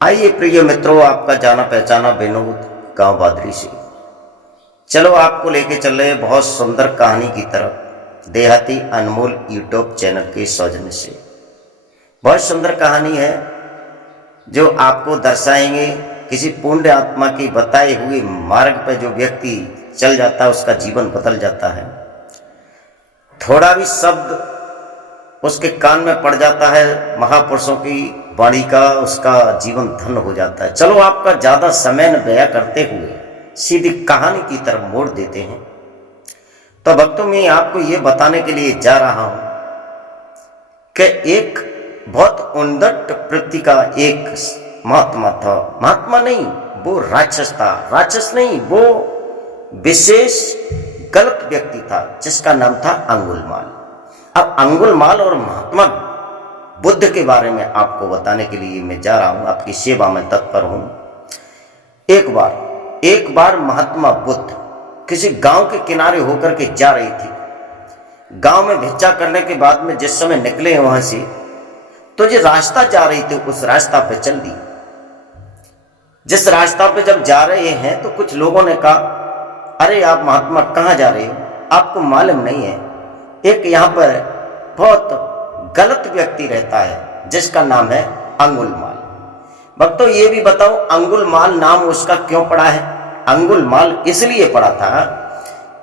आइए प्रिय मित्रों, आपका जाना पहचाना विनोद गांव बादरी से। चलो आपको लेके चल रहे हैं बहुत सुंदर कहानी की तरफ, देहाती अनमोल यूट्यूब चैनल के सौजन्य से। बहुत सुंदर कहानी है जो आपको दर्शाएंगे किसी पुण्य आत्मा की बताए हुए मार्ग पर जो व्यक्ति चल जाता है उसका जीवन बदल जाता है। थोड़ा भी शब्द उसके कान में पड़ जाता है महापुरुषों की वाणी का, उसका जीवन धन्य हो जाता है। चलो आपका ज्यादा समय न व्यय करते हुए सीधी कहानी की तरफ मोड़ देते हैं। तो भक्तों, मैं आपको ये बताने के लिए जा रहा हूं कि एक बहुत उन्नत प्रवृत्ति का एक महात्मा था। महात्मा नहीं, वो राक्षस था। राक्षस नहीं, वो विशेष गलत व्यक्ति था जिसका नाम था अंगुलमाल। अब अंगुलमाल और महात्मा बुद्ध के बारे में आपको बताने के लिए मैं जा रहा हूं, आपकी सेवा में तत्पर हूं। एक बार महात्मा बुद्ध किसी गांव के किनारे होकर के जा रही थी। गांव में भिक्षा करने के बाद में जिस समय निकले वहां से, तो जो रास्ता जा रही थी उस रास्ता पे चल दी। जिस रास्ता पे जब जा रहे हैं तो कुछ लोगों ने कहा, अरे आप महात्मा कहाँ जा रहे हो, आपको मालूम नहीं है एक यहाँ पर बहुत गलत व्यक्ति रहता है जिसका नाम है अंगुलमाल। भक्तों, ये भी बताओ अंगुलमाल नाम उसका क्यों पड़ा है? अंगुलमाल इसलिए पड़ा था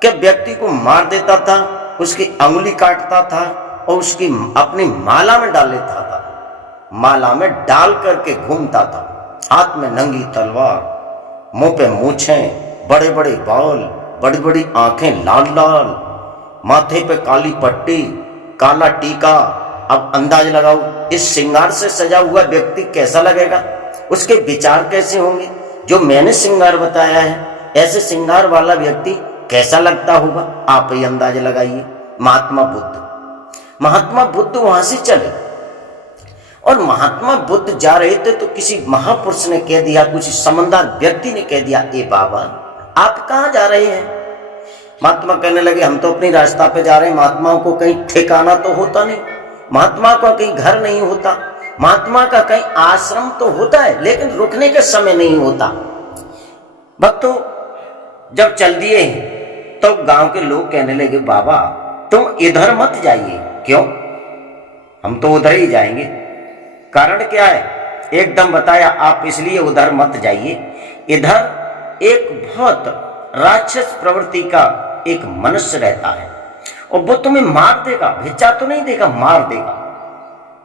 कि व्यक्ति को मार देता था, उसकी अंगुली काटता था और उसकी अपनी माला में डाल लेता था। माला में डाल करके घूमता था, हाथ में नंगी तलवार, मुंह पे मूछें, बड़े बड़े बाल, बड़ी बड़ी आंखें लाल लाल, माथे पे काली पट्टी, काला टीका। अब अंदाज लगाओ इस श्रृंगार से सजा हुआ व्यक्ति कैसा लगेगा, उसके विचार कैसे होंगे। जो मैंने श्रृंगार बताया है ऐसे श्रृंगार वाला व्यक्ति कैसा लगता होगा, आप ही अंदाज लगाइए। महात्मा बुद्ध वहां से चले और महात्मा बुद्ध जा रहे थे तो किसी महापुरुष ने कह दिया, कुछ समझदार व्यक्ति ने कह दिया, ए बाबा आप कहाँ जा रहे हैं? महात्मा कहने लगे, हम तो अपनी रास्ता पे जा रहे हैं। महात्माओं को कहीं ठिकाना तो होता नहीं, महात्मा का कहीं घर नहीं होता, महात्मा का कहीं आश्रम तो होता है लेकिन रुकने का समय नहीं होता। भक्तों, जब चल दिए तो गांव के लोग कहने लगे, बाबा तुम इधर मत जाइए। क्यों? हम तो उधर ही जाएंगे। कारण क्या है? एकदम बताया, आप इसलिए उधर मत जाइए, इधर एक बहुत राक्षस प्रवृत्ति का एक मनुष्य रहता है और वो तुम्हें मार देगा, भिक्षा तो नहीं देगा, मार देगा।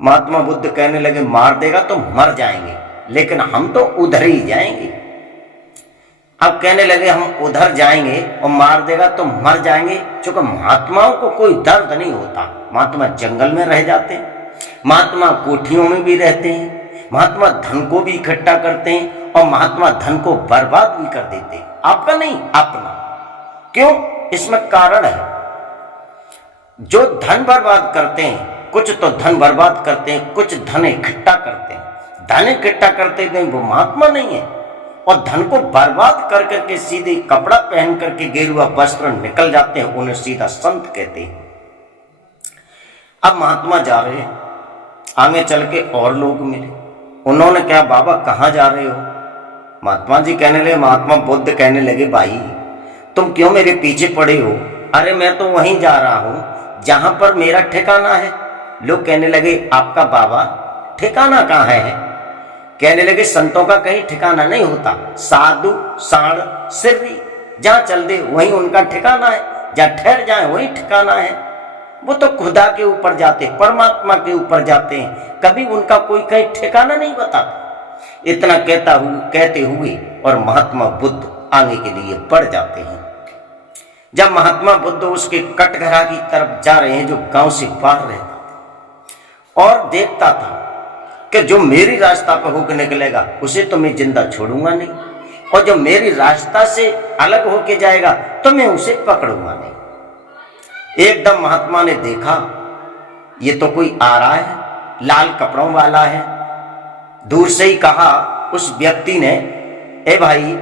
महात्मा बुद्ध कहने लगे, मार देगा तो मर जाएंगे, लेकिन हम तो उधर ही जाएंगे। अब कहने लगे, हम उधर जाएंगे और मार देगा तो मर जाएंगे। चूंकि महात्माओं को कोई दर्द नहीं होता, महात्मा जंगल में रह जाते हैं, महात्मा कोठियों में भी रहते हैं, महात्मा धन को भी इकट्ठा करते हैं और महात्मा धन को बर्बाद भी कर देते हैं। आपका नहीं, अपना। क्यों? इसमें कारण है। जो धन बर्बाद करते हैं, कुछ तो धन बर्बाद करते हैं, कुछ धन इकट्ठा करते हैं। धन इकट्ठा करते हैं वो महात्मा नहीं है, और धन को बर्बाद कर करके सीधे कपड़ा पहन करके गेरुआ वस्त्र निकल जाते हैं, उन्हें सीधा संत कहते हैं। अब महात्मा जा रहे हैं, आगे चल के और लोग मिले, उन्होंने कहा, बाबा कहाँ जा रहे हो? महात्मा जी कहने लगे, महात्मा बुद्ध कहने लगे, भाई तुम क्यों मेरे पीछे पड़े हो? अरे मैं तो वहीं जा रहा हूं जहां पर मेरा ठिकाना है। लोग कहने लगे, आपका बाबा ठिकाना कहाँ है? कहने लगे, संतों का कहीं ठिकाना नहीं होता, साधु साण सिर्री जहां चल दे वहीं उनका ठिकाना है, जहां ठहर जाए वहीं ठिकाना है। वो तो खुदा के ऊपर जाते, परमात्मा के ऊपर जाते हैं, कभी उनका कोई कहीं ठिकाना नहीं बताता। इतना कहते हुए और महात्मा बुद्ध आगे के लिए बढ़ जाते हैं। जब महात्मा बुद्ध उसके कटघरा की तरफ जा रहे हैं जो गांव से बाहर रहता था, और देखता था कि जो मेरी रास्ता पर होकर निकलेगा उसे तो मैं जिंदा छोड़ूंगा नहीं, और जो मेरी रास्ता से अलग होके जाएगा तो मैं उसे पकड़ूंगा नहीं। एकदम महात्मा ने देखा, ये तो कोई आ रहा है, लाल कपड़ों वाला है। दूर से ही कहा उस व्यक्ति ने, ए भाई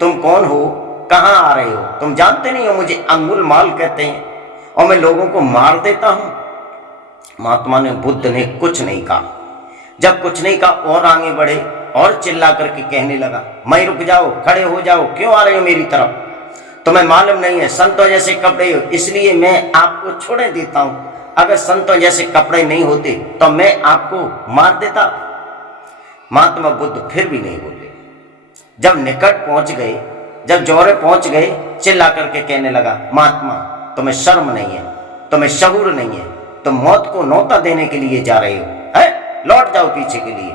तुम कौन हो, कहाँ आ रहे हो? तुम जानते नहीं हो मुझे अंगुलमाल कहते हैं और मैं लोगों को मार देता हूं। महात्मा ने बुद्ध ने कुछ नहीं कहा। जब कुछ नहीं कहा और आगे बढ़े और चिल्ला करके कहने लगा, मैं रुक जाओ, खड़े हो जाओ, क्यों आ रहे हो मेरी तरफ? तुम्हें मालूम नहीं है संतों जैसे कपड़े हो, इसलिए मैं आपको छोड़े देता हूं। अगर संतों जैसे कपड़े नहीं होते तो मैं आपको मार देता। महात्मा बुद्ध फिर भी नहीं बोले। जब निकट पहुंच गए, जब जोरे पहुंच गए, चिल्ला करके कहने लगा, महात्मा तुम्हें शर्म नहीं है, तुम्हें शऊर नहीं है, तुम मौत को न्योता देने के लिए जा रहे हो, है? लौट जाओ पीछे के लिए।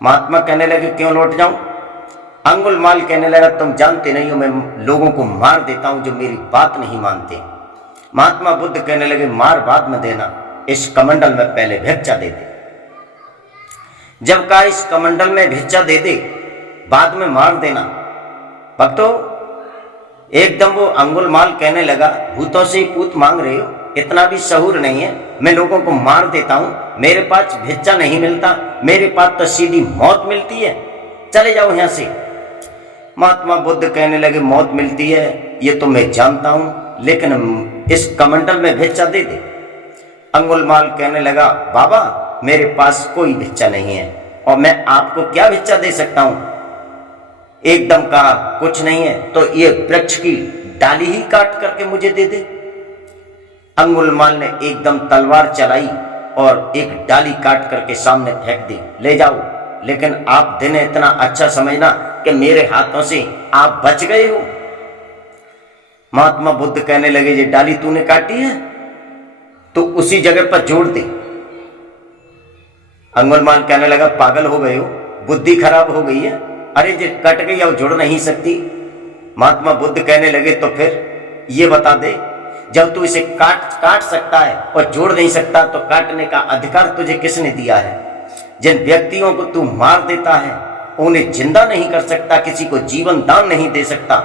महात्मा कहने लगे, क्यों लौट जाऊं? अंगुलमाल कहने लगा, तुम जानते नहीं हो मैं लोगों को मार देता हूं जो मेरी बात नहीं मानते। महात्मा बुद्ध कहने लगे, मार बाद में देना, इस कमंडल में पहले भिक्षा दे दे। जब कहा इस कमंडल में भिक्षा दे दे, बाद में मार देना। भक्तों, एकदम वो अंगुलमाल कहने लगा, भूतों से ही पूत मांग रहे हो, इतना भी शऊर नहीं है, मैं लोगों को मार देता हूं, मेरे पास भिक्षा नहीं मिलता, मेरे पास तो सीधी मौत मिलती है, चले जाओ यहां से। महात्मा बुद्ध कहने लगे, मौत मिलती है ये तो मैं जानता हूं, लेकिन इस कमंडल में भिक्षा दे दे। अंगुलमाल कहने लगा, बाबा मेरे पास कोई भिक्षा नहीं है और मैं आपको क्या भिक्षा दे सकता हूं? एकदम कहा, कुछ नहीं है तो ये वृक्ष की डाली ही काट करके मुझे दे दे। अंगुलमाल ने एकदम तलवार चलाई और एक डाली काट करके सामने फेंक दी, ले जाओ, लेकिन आप दिन इतना अच्छा समझना कि मेरे हाथों से आप बच गए हो। महात्मा बुद्ध कहने लगे, ये डाली तूने काटी है तो उसी जगह पर जोड़ दे। अंगुलमाल कहने लगा, पागल हो गए हो, बुद्धि खराब हो गई है, अरे ये कट गई और जुड़ नहीं सकती। महात्मा बुद्ध कहने लगे, तो फिर ये बता दे, जब तू इसे काट सकता है और जोड़ नहीं सकता तो काटने का अधिकार तुझे किसने दिया है? जिन व्यक्तियों को तू मार देता है उन्हें जिंदा नहीं कर सकता, किसी को जीवन दान नहीं दे सकता,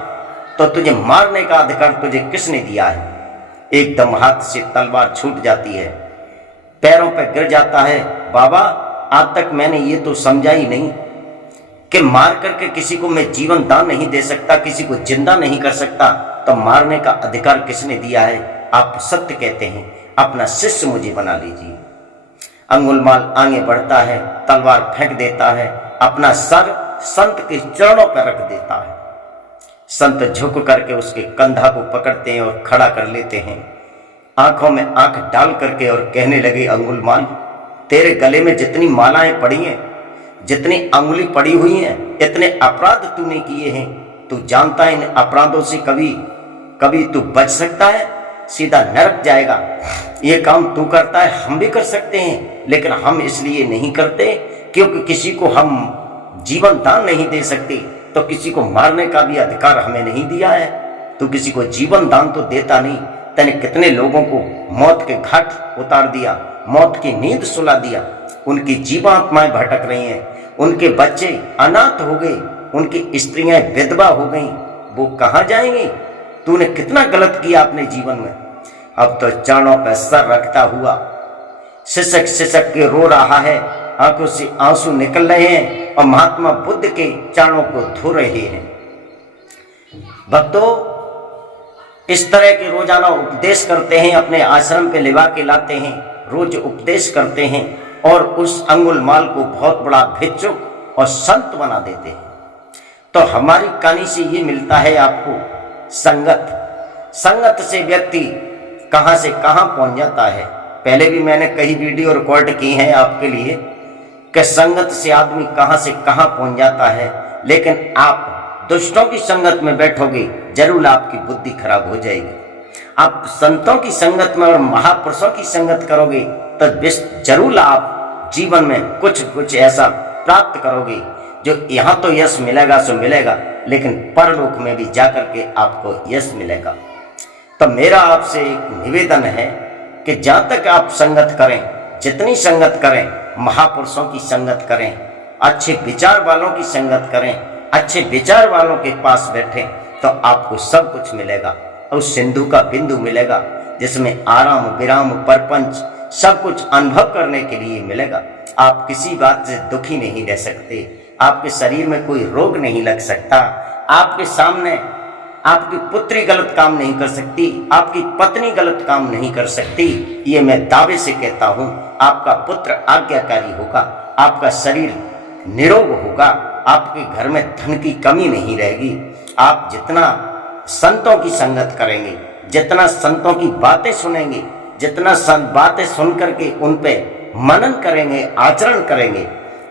तो तुझे मारने का अधिकार तुझे किसने दिया है? एकदम हाथ से तलवार छूट जाती है, पैरों पर गिर जाता है। बाबा आज तक मैंने ये तो समझा ही नहीं कि मार करके किसी को मैं जीवन दान नहीं दे सकता, किसी को जिंदा नहीं कर सकता, तो मारने का अधिकार किसने दिया है? आप सत्य कहते हैं, अपना शिष्य मुझे बना लीजिए। अंगुलमाल आगे बढ़ता है, तलवार फेंक देता है, अपना सर संत के चरणों पर रख देता है। संत झुक करके उसके कंधा को पकड़ते हैं और खड़ा कर लेते हैं, आंखों में आंख डाल करके, और कहने लगे, अंगुलमाल तेरे गले में जितनी मालाएं पड़ी हैं, जितनी अंगुली पड़ी हुई हैं, इतने अपराध तूने किए हैं, तू जानता है इन अपराधों से कभी तू बच सकता है? सीधा नरक जाएगा। ये काम तू करता है, हम भी कर सकते हैं, लेकिन हम इसलिए नहीं करते क्योंकि किसी को हम जीवन दान नहीं दे सकते, तो किसी को मारने का भी अधिकार हमें नहीं दिया है। तू किसी को जीवन दान तो देता नहीं, तूने कितने लोगों को मौत के घाट उतार दिया, मौत की नींद सुला दिया, उनकी जीवात्माएं भटक रही हैं, उनके बच्चे अनाथ हो गए, उनकी स्त्रियां विधवा हो गई, वो कहाँ जाएंगी? तूने कितना गलत किया अपने जीवन में। अब तो चरणों पर सर रखता हुआ सिसक सिसक के रो रहा है, आंखों से आंसू निकल रहे हैं और महात्मा बुद्ध के चरणों को धो रहे हैं। भक्तों, इस तरह के रोजाना उपदेश करते हैं, अपने आश्रम पे लिवा के लाते हैं, रोज उपदेश करते हैं और उस अंगुलमाल को बहुत बड़ा भिक्षुक और संत बना देते हैं। तो हमारी कहानी से ये मिलता है आपको संगत से व्यक्ति कहां से कहां पहुंच जाता है। पहले भी मैंने कई वीडियो रिकॉर्ड की हैं आपके लिए कि संगत से आदमी कहां से कहां पहुंच जाता है, लेकिन आप दुष्टों की संगत में बैठोगे जरूर आपकी बुद्धि खराब हो जाएगी। आप संतों की संगत में और महापुरुषों की संगत करोगे तो जरूर आप जीवन में कुछ ऐसा प्राप्त करोगे जो यहाँ तो यश मिलेगा सो मिलेगा, लेकिन परलोक में भी जाकर के आपको यश मिलेगा। तो मेरा आपसे एक निवेदन है कि जहाँ तक आप संगत करें, जितनी संगत करें, महापुरुषों की संगत करें, अच्छे विचार वालों की संगत करें, अच्छे विचार वालों के पास बैठें, तो आपको सब कुछ मिलेगा। और सिंधु का बिंदु मिलेगा जिसमें आराम विराम परपंच सब कुछ अनुभव करने के लिए मिलेगा। आप किसी बात से दुखी नहीं रह सकते, आपके शरीर में कोई रोग नहीं लग सकता, आपके सामने आपकी पुत्री गलत काम नहीं कर सकती, आपकी पत्नी गलत काम नहीं कर सकती। ये मैं दावे से कहता हूँ, आपका पुत्र आज्ञाकारी होगा, आपका शरीर निरोग होगा, आपके घर में धन की कमी नहीं रहेगी। आप जितना संतों की संगत करेंगे, जितना संतों की बातें सुनेंगे, जितना बातें सुन करके उन पे मनन करेंगे, आचरण करेंगे,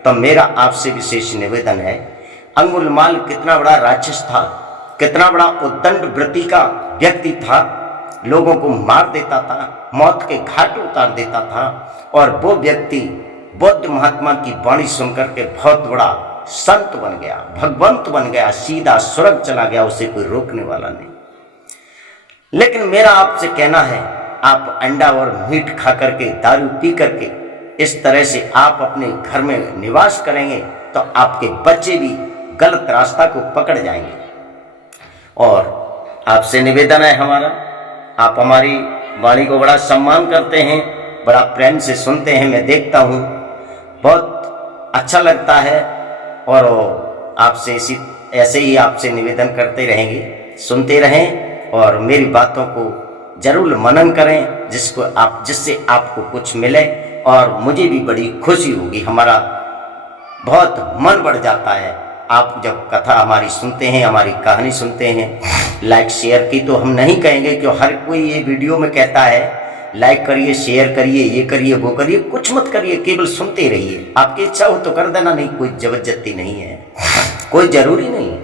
तो मेरा आपसे विशेष निवेदन है, अंगुलमाल कितना बड़ा राक्षस था, कितना बड़ा उद्दंड वृत्ति का व्यक्ति था, लोगों को मार देता था, मौत के घाट उतार देता था, और वो व्यक्ति बौद्ध महात्मा की वाणी सुनकर के बहुत बड़ा संत बन गया, भगवंत बन गया, सीधा स्वर्ग चला गया, उसे कोई रोकने वाला नहीं। लेकिन मेरा आपसे कहना है, आप अंडा और मीट खा करके, दारू पी करके इस तरह से आप अपने घर में निवास करेंगे तो आपके बच्चे भी गलत रास्ता को पकड़ जाएंगे। और आपसे निवेदन है हमारा, आप हमारी वाणी को बड़ा सम्मान करते हैं, बड़ा प्रेम से सुनते हैं, मैं देखता हूँ, बहुत अच्छा लगता है। और आपसे ऐसे ही आपसे निवेदन करते रहेंगे, सुनते रहें और मेरी बातों को जरूर मनन करें, जिससे आपको कुछ मिले और मुझे भी बड़ी खुशी होगी। हमारा बहुत मन बढ़ जाता है, आप जब कथा हमारी सुनते हैं, हमारी कहानी सुनते हैं। लाइक शेयर की तो हम नहीं कहेंगे, क्यों हर कोई ये वीडियो में कहता है लाइक करिए, शेयर करिए, ये करिए, वो करिए, कुछ मत करिए, केवल सुनते रहिए। आपकी इच्छा हो तो कर देना, नहीं कोई जबरदस्ती नहीं है, कोई जरूरी नहीं है।